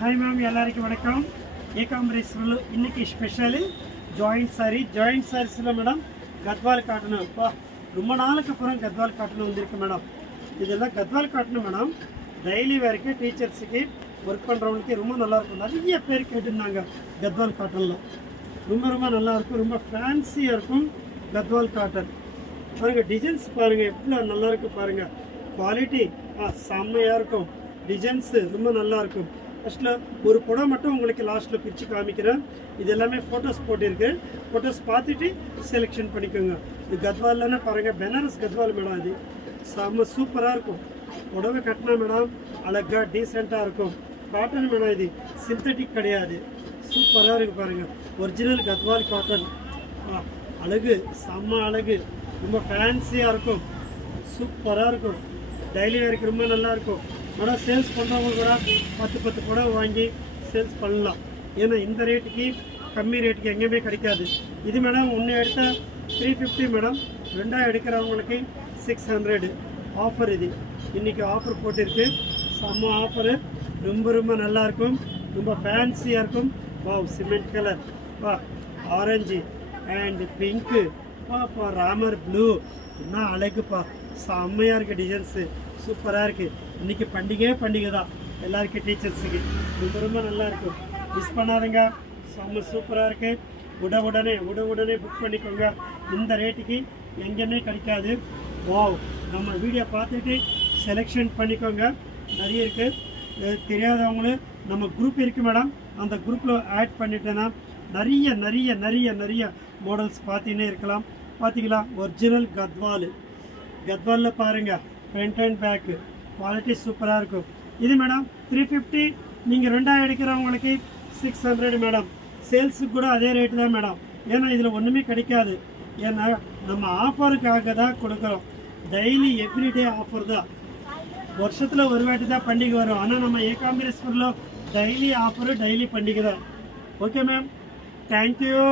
High ma'am एल्लारिक्कुम वणक्कम ஏகாம்பரேஸ்வரில் இன்னைக்கு special joint சாரீஸில் madam Gadwal cotton ரொம்ப நாளுக்கு அப்புறம் கத்வால் காட்டன் வந்திருக்கு மேடம். இதெல்லாம் கத்வால் காட்டன் மேடம் டெய்லி வேருக்கு டீச்சர்ஸுக்கு ஒர்க் பண்ணுறவங்களுக்கு ரொம்ப நல்லாயிருக்கும். நிறைய பேர் கேட்டுருந்தாங்க கத்வால் காட்டனில் ரொம்ப நல்லாயிருக்கும், ரொம்ப ஃபேன்சியாக இருக்கும் கத்வால் காட்டன். பாருங்கள் டிசைன்ஸ் பாருங்கள் எவ்வளோ நல்லாயிருக்கு பாருங்கள், குவாலிட்டி செம்மையாக இருக்கும், டிசைன்ஸு ரொம்ப நல்லாயிருக்கும். ஃபஸ்ட்டில் ஒரு புடம் மட்டும் உங்களுக்கு லாஸ்ட்டில் பிரித்து காமிக்கிறேன். இது எல்லாமே ஃபோட்டோஸ் போட்டிருக்கு, ஃபோட்டோஸ் பார்த்துட்டு செலெக்ஷன் பண்ணிக்கோங்க. இது கத்வால்னு பாருங்கள், பெனாரஸ் கத்வால் மேடம். இது செம்ம சூப்பராக இருக்கும், புடவை கட்டினா மேடம் அழகாக டீசெண்டாக இருக்கும். காட்டன் மேடம், இது சிந்தட்டிக் கிடையாது, சூப்பராக இருக்குது பாருங்கள். ஒரிஜினல் கத்வால் காட்டன், அழகு செம்ம அழகு, ரொம்ப ஃபேன்சியாக இருக்கும், சூப்பராக இருக்கும். டெய்லி வேருக்கு ரொம்ப நல்லாயிருக்கும் மேடம். சேல்ஸ் பண்ணுறவங்க கூட 10 புடவை வாங்கி சேல்ஸ் பண்ணலாம். ஏன்னா இந்த ரேட்டுக்கு கம்மி ரேட்டுக்கு எங்கேயுமே கிடைக்காது. இது மேடம் ஒன்று எடுத்தால் 350 மேடம், ரெண்டாக எடுக்கிறவங்களுக்கு 600 ஆஃபர். இது இன்றைக்கி ஆஃபர் போட்டிருக்கு, செம்ம ஆஃபரு, ரொம்ப நல்லாயிருக்கும், ரொம்ப ஃபேன்சியாக இருக்கும். Cement colour, orange and pink, Ramar blue, என்ன அழகுப்பா, செம்மையாக இருக்குது, டிசைன்ஸு சூப்பராக இருக்குது. இன்றைக்கி பண்டிகை தான் எல்லாருக்கும், டீச்சர்ஸுக்கு ரொம்ப நல்லாயிருக்கும். மிஸ் பண்ணாதுங்க, செம்ம சூப்பராக இருக்குது. உடனே புக் பண்ணிக்கோங்க. இந்த ரேட்டுக்கு எங்கேயுமே கிடைக்காது. நம்ம வீடியோ பார்த்துட்டு செலெக்ஷன் பண்ணிக்கோங்க. நிறைய இருக்குது, தெரியாதவங்களும் நம்ம குரூப் இருக்குது மேடம், அந்த குரூப்பில் ஆட் பண்ணிட்டேன்னா நிறைய மாடல்ஸ் பார்த்துன்னே இருக்கலாம். பார்த்தீங்களா, ஒரிஜினல் கத்வாலில் பாருங்கள், ஃப்ரண்ட் அண்ட் பேக்கு குவாலிட்டி சூப்பராக இருக்கும். இது மேடம் 350, நீங்கள் ரெண்டாக எடுக்கிறவங்களுக்கு 600 மேடம். சேல்ஸுக்கு கூட அதே ரேட்டு தான் மேடம். ஏன்னா இதில் ஒன்றுமே கிடைக்காது. ஏன்னா நம்ம ஆஃபருக்காக தான் கொடுக்குறோம். டெய்லி எவ்ரிடே ஆஃபர் தான், வருஷத்தில் ஒரு வாட்டி தான் பண்டிகை வரும். ஆனால் நம்ம ஏகாம்பரேஸ்வரில் டெய்லி ஆஃபரு, டெய்லி பண்டிகை தான். Okay ma'am, thank you.